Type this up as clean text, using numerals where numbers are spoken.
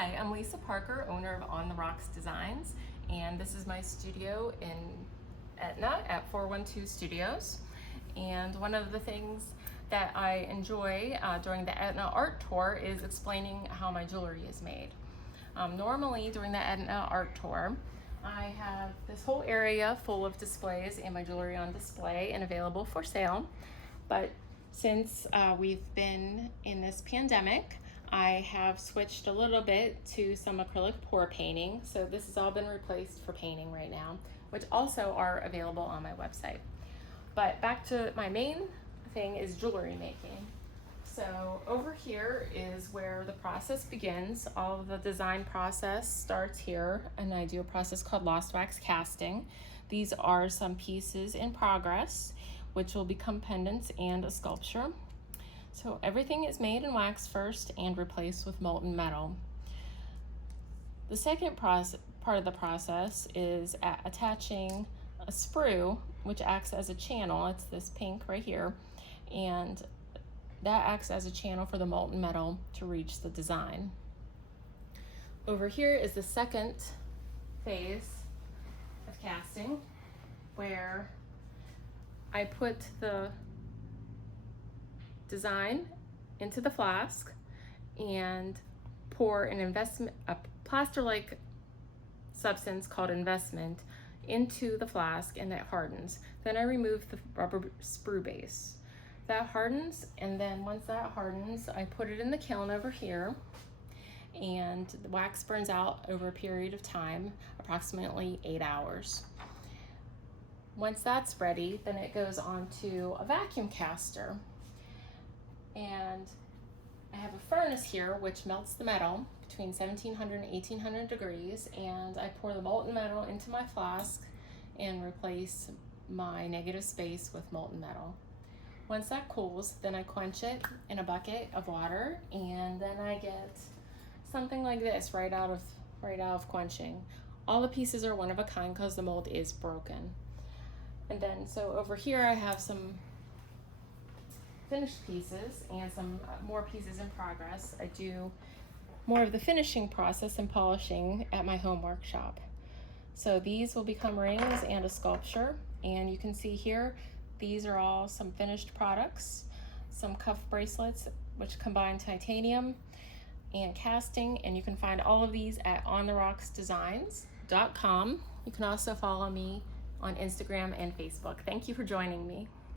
Hi, I'm Lisa Parker, owner of On the Rocks Designs, and this is my studio in Etna at 412 Studios. And one of the things that I enjoy during the Etna art tour is explaining how my jewelry is made. Normally during the Etna art tour, I have this whole area full of displays and my jewelry on display and available for sale. But since we've been in this pandemic, I have switched a little bit to some acrylic pour painting. So this has all been replaced for painting right now, which also are available on my website. But back to my main thing is jewelry making. So over here is where the process begins. All of the design process starts here, and I do a process called lost wax casting. These are some pieces in progress, which will become pendants and a sculpture. So everything is made in wax first and replaced with molten metal. The second part of the process is attaching a sprue, which acts as a channel. It's this pink right here, and that acts as a channel for the molten metal to reach the design. Over here is the second phase of casting, where I put the design into the flask and pour a plaster-like substance called investment into the flask, and that hardens. Then I remove the rubber sprue base. That hardens, and then once that hardens, I put it in the kiln over here, and the wax burns out over a period of time, approximately 8 hours. Once that's ready, then it goes on to a vacuum caster. And I have a furnace here which melts the metal between 1700 and 1800 degrees, and I pour the molten metal into my flask and replace my negative space with molten metal. Once that cools, then I quench it in a bucket of water, and then I get something like this right out of quenching. All the pieces are one of a kind because the mold is broken. And then so over here I have some finished pieces and some more pieces in progress. I do more of the finishing process and polishing at my home workshop. So these will become rings and a sculpture, and you can see here these are all some finished products, some cuff bracelets which combine titanium and casting, and you can find all of these at ontherocksdesigns.com. You can also follow me on Instagram and Facebook. Thank you for joining me.